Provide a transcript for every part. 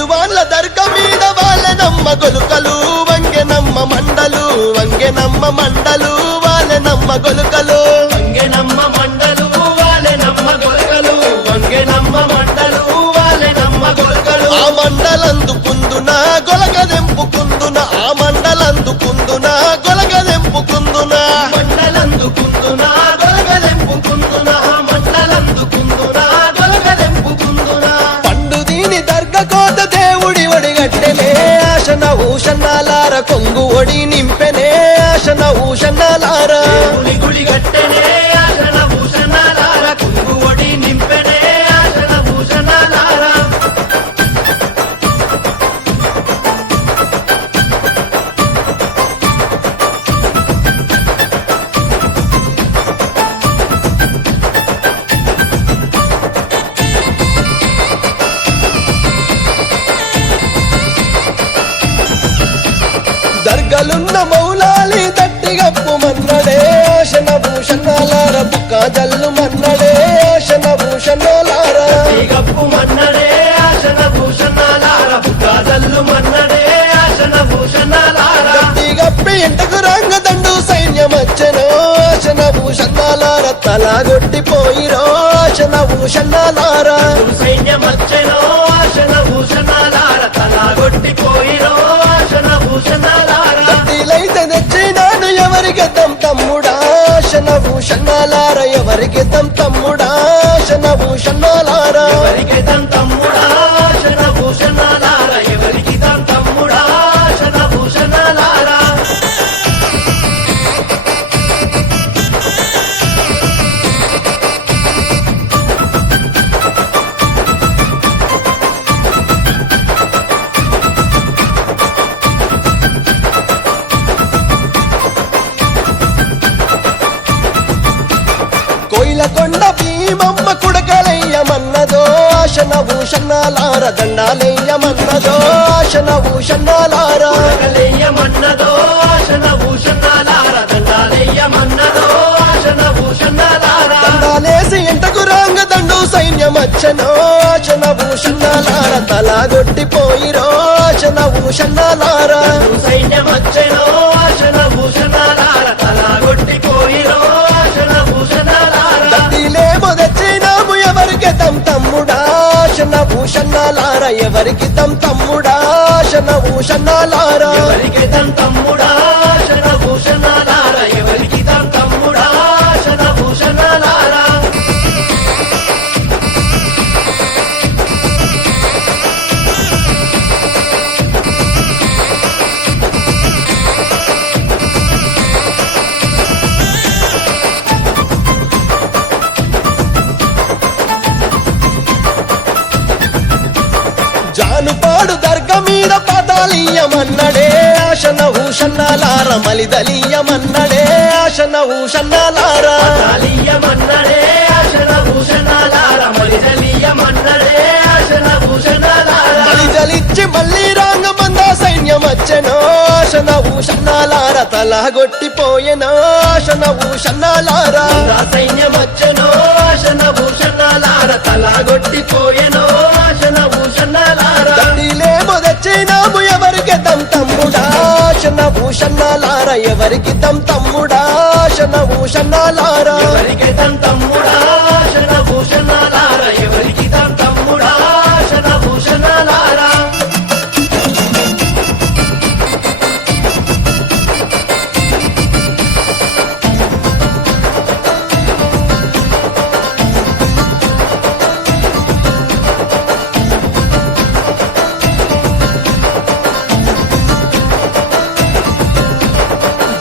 కేసువాళ్ళ దర్గ మీద వాళ్ళనమ్మ గొలుకలు వంగెనమ్మ మండలు వాళ్ళనమ్మ గొలుకలు వంగెనమ్మ మండలు వాళ్ళనమ్మ గొలగలు వంగెనమ్మ మండలు వాళ్ళనమ్మ గొలగలు ఆ మండలందుకుందున గొలగదెంపుకుందున ఆ మండలందుకుందున గొలగదెంపుకుందున మండలందుకుందున గొలగదెంపుకుందున మండలందుకుందున గొలగదెంపుకుందున పండు దీని దర్గ కోత దేవుడి ఒడిగట్టెనే ఆశన ఊషన్నాలార కొంగు ఒడి నింపెనే ఆశన ఊషన్నాలార దేవుని గుడి గట్టెనే ఆశన భూషణాలార కుంగు ఒడి నింపెనే ఆశన భూషణాలార దర్గలున్న మౌలాలి తట్టిగప్పు మన్నడే ఆశన భూషణాలార బుక్క జల్లు మన్నడే ఆశన భూషణాలార గప్పు మన్నడే ఆశన భూషణాలార బుకాజల్లు మన్నడే ఆశన భూషణాలార గప్పి ఇంటకు రంగదండు సైన్యమచ్చనో ఆశన భూషణాలార తలాగొట్టిపోయిరో ఆశన భూషణాలార సైన్యమచ్చెనో ఆశన భూషణాలార తలాగొట్టిపోయిరో ఆశన భూషణాలార గట్టిలైతే తెచ్చినాను ఎవరికి తమ్ముడా ఆశన భూషణాలార ఎవరికి తమ్ముడా ఆశన భూషణాలార ఎవరికి తమ్ముడా ఆశన భూషణాలార ఎవరికి తమ్ముడా ఆశన భూషణాలార కోయిలకొండ భీమమ్మ కుడకలయ్యమన్నదో ఆశన భూషణాలార దండాలయ్యమన్నదో ఆశన భూషణాలార కలయ్యమన్నదో ఆశన భూషణాలార దండాలయ్యమన్నదో ఆశన భూషణాలార దండాలేసి ఇంటకు రంగదండు సైన్యమచ్చనో ఆశన భూషణాలార తలాగొట్టిపోయిరో ఆశన భూషణాలార సైన్యమచ్చెనో ఆశన భూషణాలార తలాగొట్టిపోయిరో ఆశన భూషణాలార దట్టిలేమో తెచ్చినాము ఎవరికి తమ్ముడా ఆశన భూషణాలార ఎవరికి తమ్ముడా ఆశన భూషణాలార ఎవరికి తమ్ముడా ఆశన భూషణాలార ఎవరికి తమ్ముడా ఆశన భూషణాలార జానుపాడు దర్గ మీద పతాలీయమన్నడే ఆశన భూషణాలార మలిదలీయమన్నడే ఆశన భూషణాలార కాళీయమన్నడే ఆశన భూషణాలార మలిజలీయమన్నడే ఆశన భూషణాలార మలిజలిచ్చి మళ్ళీ రాంగమంద సైన్యమచ్చనో ఆశన భూషణాలార తలాగొట్టిపోయెనో ఆశన భూషణాలార సైన్యమచ్చెనో ఆశన భూషణాలార తలాగొట్టిపోయెనో ఆశన భూషణాలార దట్టిలేమో తెచ్చినాము ఎవరికి తమ్ముడా ఆశన భూషణాలార ఎవరికి తమ్ముడా ఆశన భూషణాలార ఎవరికి తమ్ముడా ఆశన భూషణాలార ఎవరికి తమ్ముడా ఆశన భూషణాలార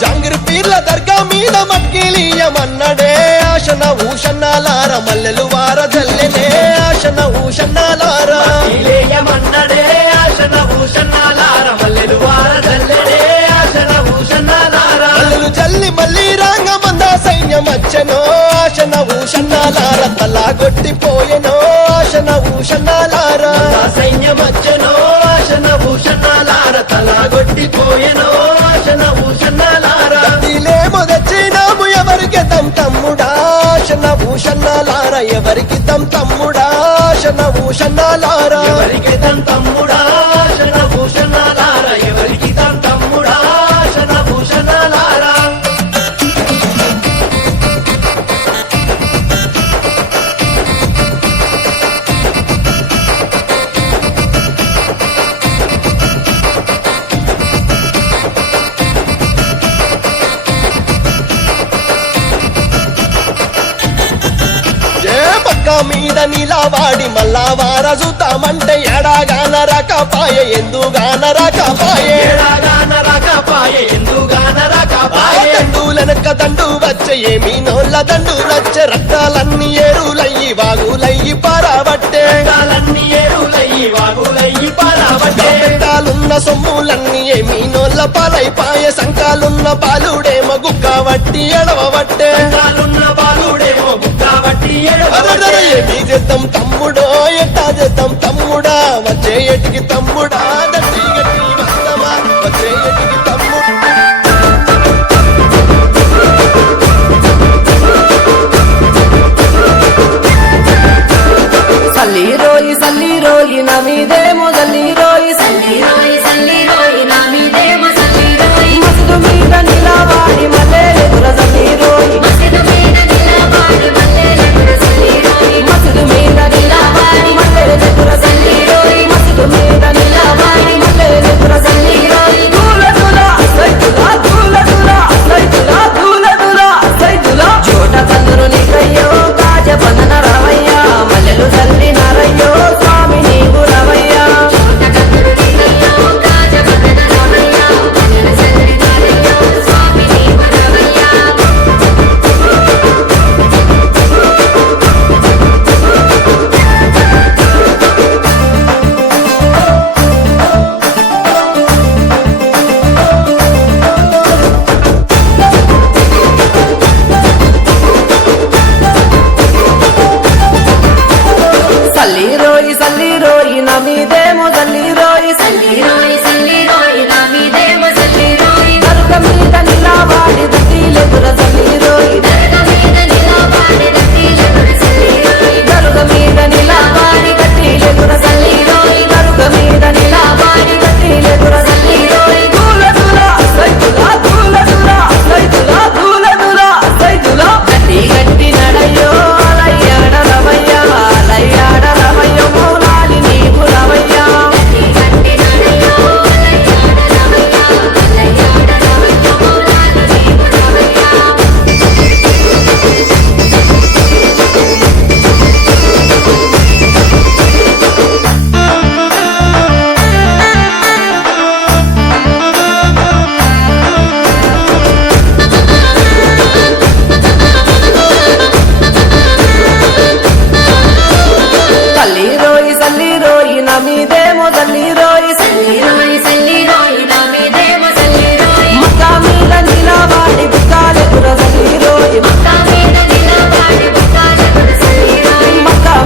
జాంగిరి పీర్ల దర్గా మీద మట్కిలీయమన్నడే ఆశన భూషణాలార మల్లెలు వార జల్లెనే ఆశన భూషణాలార ఇలేయమన్నడే ఆశన భూషణాలార మల్లెలు వార జల్లెడే ఆశన భూషణాలార మల్లెలు జల్లి మళ్ళీ రాంగమంద సైన్యమచ్చనో ఆశన భూషణాలార తలాగొట్టిపోయెనో ఆశన భూషణాలార సైన్యమచ్చెనో ఆశన భూషణాలార తలాగొట్టిపోయెనో ఆశన భూషణాలార దట్టిలేమో తెచ్చినాము ఎవరికి తమ్ముడా ఆశన భూషణాలార ఎవరికి తమ్ముడా ఆశన భూషణాలార ఎవరికి తమ్ముడా మీద నిలవాడి మళ్ళా వారసుతామంటే ఎడాగాన రకపాయ ఎందుగాన రకపాయే ఏడాగాన రాకపాయే ఎందుగాన రాకపాయే దండులనక దండు వచ్చే ఏమి నోళ్ళ దండు రచ్చే రక్తాలన్నీ ఏరులయ్యి వాగులయ్యి పారబట్టే కాలన్నీ ఏరులయ్యి వాగులయ్యి పారబట్టే పెట్టాలున్న సొమ్ములన్నీ ఏమి నోళ్ళ పాలైపాయ సంకాలున్న బాలుడేమో గుక్క వట్టి ఎడవబట్టే కాలున్న బాలుడేమో కాబట్టి అరెరెరె, ఏమి చేద్దాం తమ్ముడో ఎట్టా చేద్దాం తమ్ముడా వచ్చే ఎటికి తమ్ముడా దట్టి గట్టి వస్తావా వచ్చే ఎటికి తమ్ముడు సల్లి రోయి నా మీదేమో సల్లి రోయి మసలు మీద నిలవాడి మల్లె ఎదుర సల్లి రోయి మసలు మీద నిలవాడి మల్లె ఎదుర సల్లి రోయి మసలు మీద ఎదుర సల్లి రోయి దూల దూల సైతుల చోట కందరు నీకయ్యో కాజ బంధన రావయ్యా మల్లెలు సల్లి నారయ్యో స్వామి నీవు రవయ్యా సల్లి రోయి నా మీదేమో సల్లి రోయి కరుక మీద నిలవాడి దట్టిలెదుర సల్లి రోయి కరుక మీద నిలవాడి గట్టిలెదుర సల్లి రోయి కరుక మీద నిలవాడి గట్టిలెదుర సల్లి రోయి దూల సైతుల గట్టి గట్టి నడయ్యో అలయ్యాడ రవయ్యో మౌలాలి నీవు రవయ్యా సల్లి రోయి నా మీదేమో సల్లి రోయి మక్కా మీద నిలవాడి బుక్కాలెదుర సల్లి రోయి మక్కా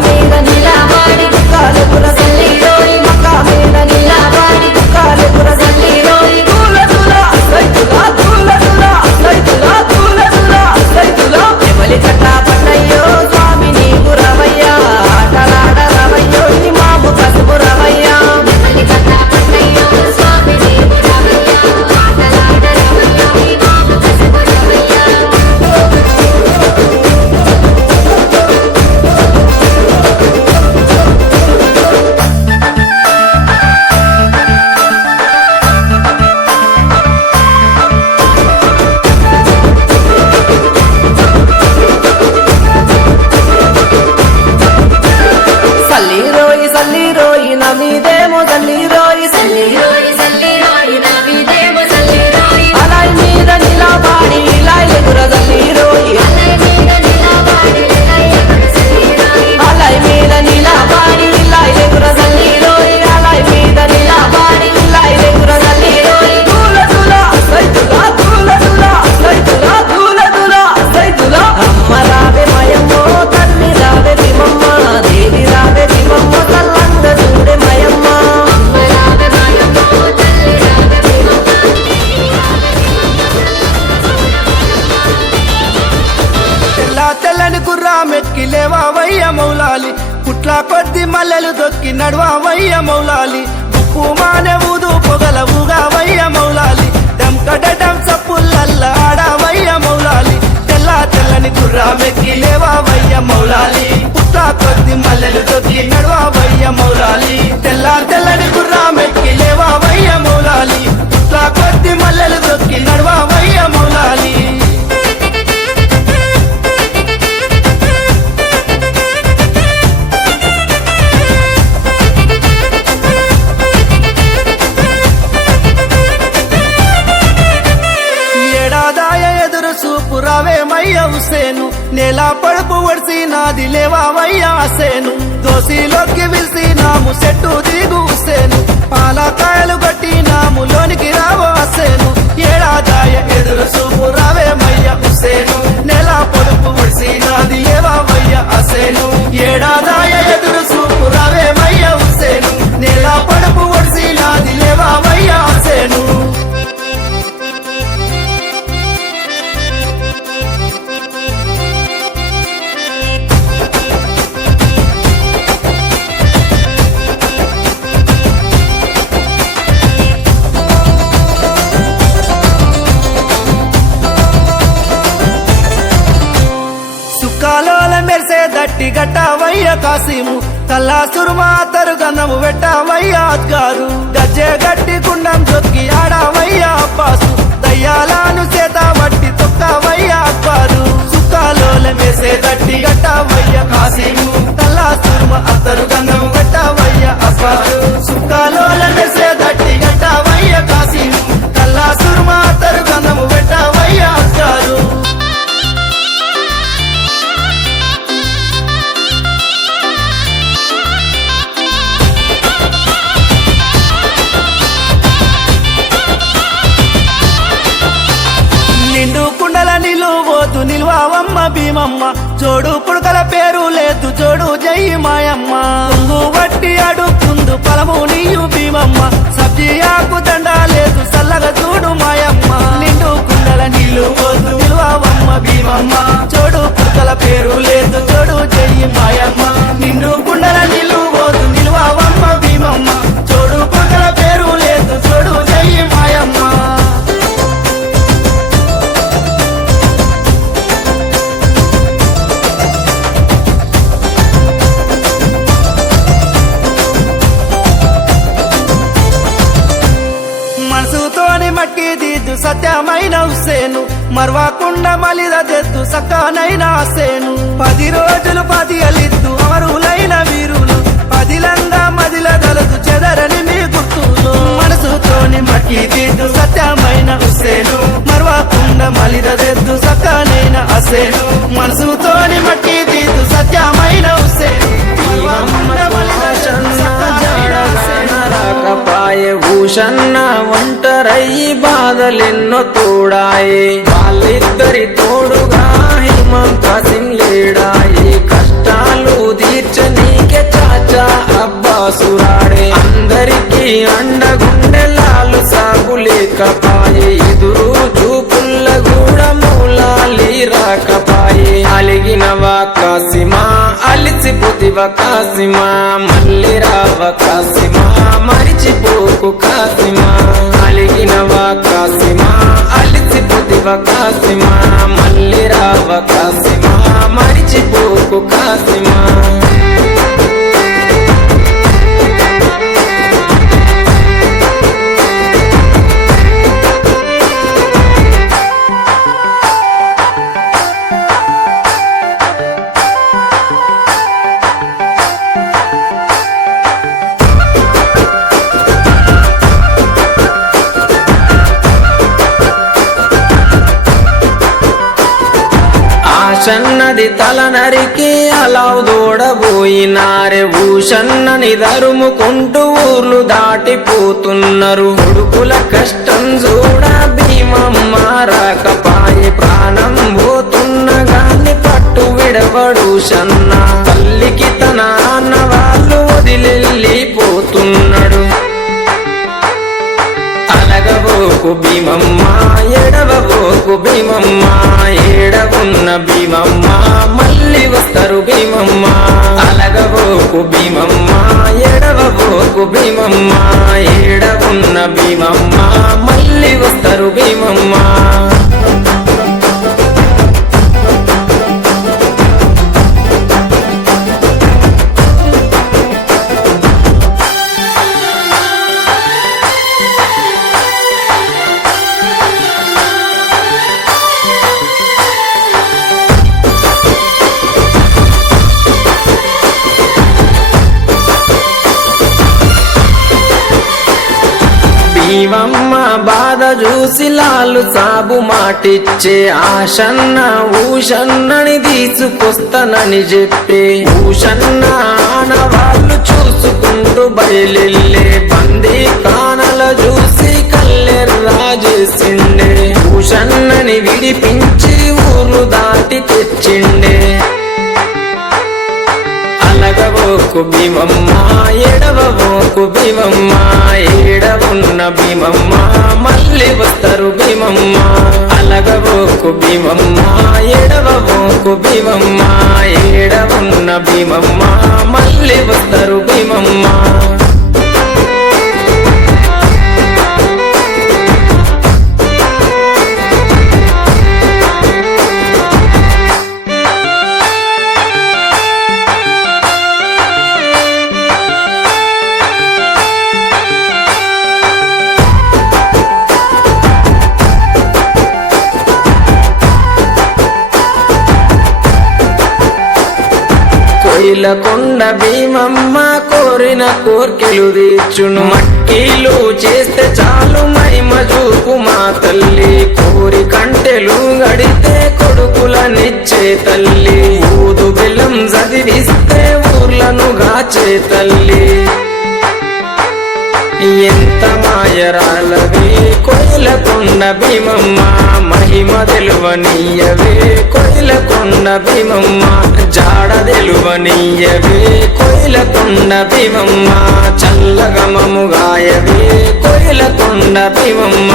మీద నిలవాడి బుక్కాలెదుర సల్లి రోయి దూల సైతుల ఎవలి కట్టా పట్టయ్యో స్వామి నీవు రవయ్యా ఆటలాడ రవయ్యో నీ మాము కసుపు రవయ్యా సల్లి రోయి నా మీదేమో సల్లి రోయి అలాయ్ మీద నిలవాడి ఇలాయ్ ఎదుర సల్లి రోయి అలాయ్ మీద నిలవాడి ఇలాయ్ ఎదుర సల్లి రోయి దూల సైతుల అమ్మ రావే మయమ్మో తల్లి రావే భీమమ్మ దేవి రావే భీమమ్మ తల్లంగ చూడే మయమ్మ తెల్లని గుర్రా మెక్కి లేవయ్య మౌలాలి పుట్ల కొద్ది మల్లెలు దొక్కి నడవయ్య మౌలాలి ఉప్పు మానే ఊదు పొగలవుగా వయ్య మౌలాలి డెంకడడం చప్పులల్ల ఆడవయ్య మౌలాలి తెల్లని గుర్రా మెక్కి లేవయ్య మౌలాలి పుట్ల కొద్ది మల్లెలు దొక్కి నడవయ్య మౌలాలి తెల్లని గుర్రా మెక్కి లేవయ్య మౌలాలి పుట్ల కొద్ది మల్లెలు దొక్కి నడవయ్య మౌలాలి నేల పడుపు ఒడిసి నాది లేవావయ్యా సేను దోసిలోకి విలిసినాము చెట్టు దిగు సేను పాలకాయలు కట్టి నాము లోనికి రావో సేను ఏడాదాయ ఎదురు చూపు రావేమయ్య హుసేను నేల పడుపు ఒడిసి నాది లేవావయ్యా సేను ఏడాదాయ ఎదురు చూపు రావేమయ్య హుసేను నేల పడుపు ఒడిసి నాది లేవావయ్యా సేను సుక్కాలోల మెరిసే దట్టి గట్టవయ్య కాసిము కల్లా సురుమా తరుగన్నము వెట్టవయ్య అద్గారు గజ్జె గట్టి గుండం జొక్కి ఆడవయ్య అబ్బాసు దయ్యాలను చేత వట్టి తొక్కవయ్య అక్బారు సుక్కాలోల మెరిసే దట్టి గట్టవయ్య కాసిము కల్లా సురుమా తరుగన్నము వెట్టవయ్య అబ్బాసు సుక్కాలోల మెరిసే దట్టి గట్టవయ్య కాసిము కల్లా సురుమా తరుగన్నము వెట్టవయ్య అక్బారు నిండు కుండల నిలువోదు నిల్వావమ్మ భీమమ్మ జోడు పుడకల పేరు లేదు జోడు జై మాయమ్మ తుంగు వట్టి అడుగుందు పలము నీయు భీమమ్మ సబ్జీ ఆకు దండ లేదు సల్లగా చూడు మాయమ్మ నిండు కుండల నిలువోదు నిల్వావమ్మ భీమమ్మ జోడు పుడకల పేరు లేదు జోడు జై మాయమ్మ నిండు కుండల నిలువోదు నిల్వావమ్మ భీమమ్మ జోడు పుడకల పేరు లేదు జోడు జై మాయమ్మ మనసుతోని మట్టి దిద్దు సత్యమైన హుసేను మర్వాకుండా మలిద తెద్దు సక్కనైన సేను 10 రోజులు 10 అలిద్దు అమరులైన వీరులు పదిలంగా మదిల దలదు చెదరని మీ గుర్తులు మనసుతోని మట్టి దిద్దు సత్యమైన హుసేను మర్వాకుండా మలిద తెద్దు సక్కనైన అసేను మనసుతోని మట్టి దిద్దు సత్యమైన హుసేను మర్వాకుండా మలిద తెద్దు సక్కనైన అసేను. రాకపాయే భూషన్న ఒంటరయ్యి బాధలెన్నో తోడాయే వాళ్ళిద్దరి తోడుగా హిమంత సింలేడాయే కష్టాలు తీర్చనీకే చాచా అబ్బాసురాడే అందరికీ అండగుండెలాలు సాగులేకపాయే ఎదురు చూపుల్ల కూడా మూలాలి రాకపాయే అలిగినవా కాసిమా అలిసిపోతివ కాసిమా మళ్ళీ రావ కాసిమా మరిచిపోకు కాసిమా అలిగినవా కాసిమా అలిసిపోతివ కాసిమా మళ్ళీ రావ కాసిమా మరిచిపోకు కాసిమా ఆశన్నది తల నరికి అలావు దూడబోయినారే భూషన్నని దరుముకుంటూ ఊర్లు దాటిపోతున్నారు కొడుకుల కష్టం చూడ భీమమ్మ రాకపాయే ప్రాణం పోతున్న గాని పట్టు విడవడు సన్న తల్లికి తన అన్న వాళ్ళు వదిలెళ్ళిపోతున్నాడు అలగబోకు భీమమ్మ ఎడవబోకు భీమమ్మ ఏడవున్న భీమమ్మ మళ్ళీ వస్తారు భీమమ్మ అలగబోకు భీమమ్మ ఎడవబోకు భీమమ్మ ఏడవున్న భీమమ్మ మళ్ళీ వస్తారు భీమమ్మ భీమమ్మ బాధ చూసి లాలు సాబు మాటిచ్చే ఆశన్న ఊషన్నని తీసుకొస్తానని చెప్పే ఊషన్న ఆనవాళ్ళు చూసుకుంటూ బయలెళ్ళే బందీ కానల చూసి కల్లెర్రా చేసిండే ఊషన్నని విడిపించి ఊరు దాటి తెచ్చిండే అలగబోకు భీమమ్మ ఎడవబోకు భీమమ్మ ఏడవున్న భీమమ్మ మళ్ళీ వస్తారు భీమమ్మ అలగబోకు భీమమ్మ ఎడవబోకు భీమమ్మ ఏడవున్న భీమమ్మ మళ్ళీ వస్తారు భీమమ్మ కొండ భీమమ్మ కోరిన కోర్కెలు తీర్చును మట్టిలు చేస్తే చాలు మహిమ చూపు మా తల్లి కోరి కంటెలు గడితే కొడుకులనిచ్చే తల్లి ఊదు బెల్లం చదివిస్తే ఊర్లను గాచే తల్లి ఎంత మాయరాలవే కోయిలకొండ భీమమ్మ మహిమ తెలువనీయవే కోయిలకొండ భీమమ్మ జాడ తెలువనీయవే కోయిలకొండ భీమమ్మ చల్లగమము గాయవే కోయిలకొండ భీమమ్మ